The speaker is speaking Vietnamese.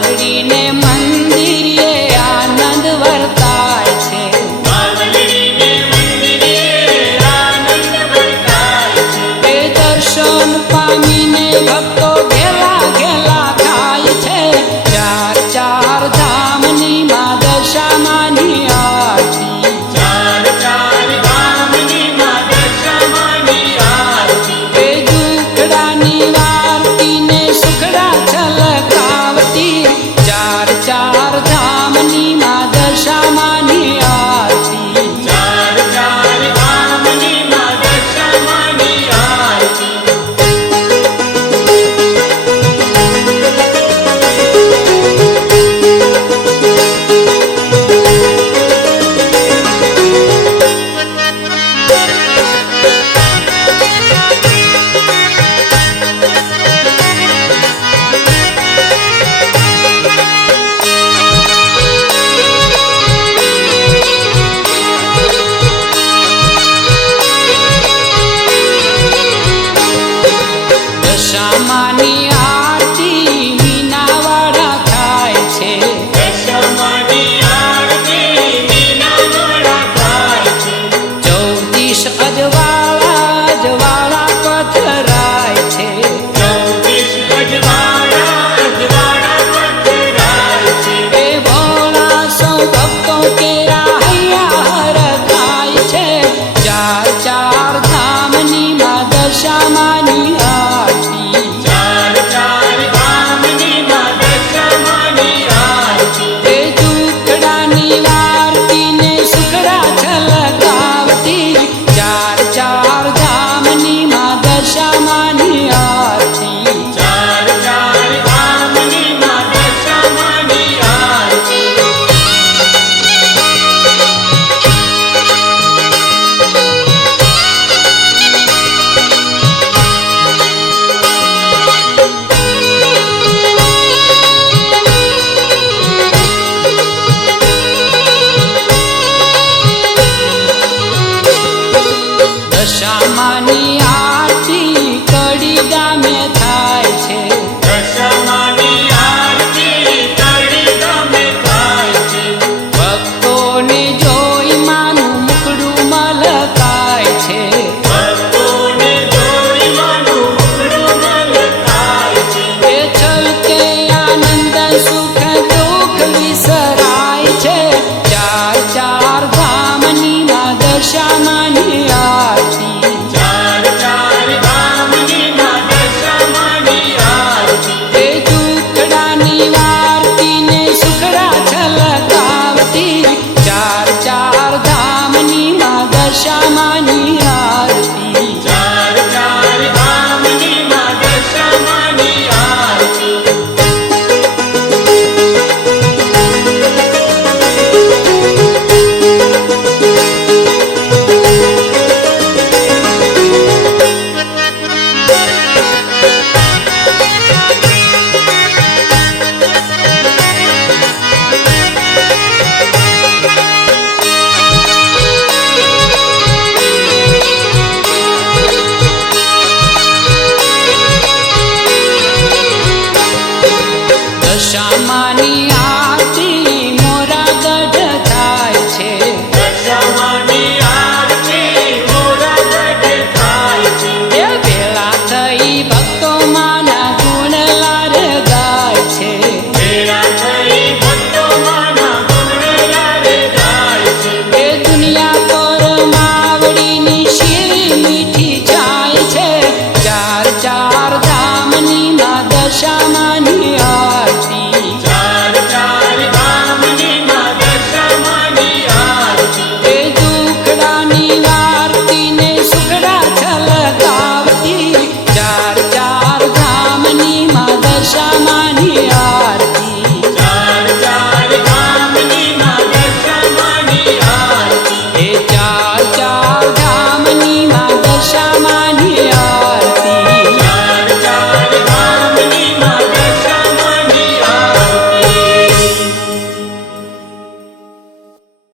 ને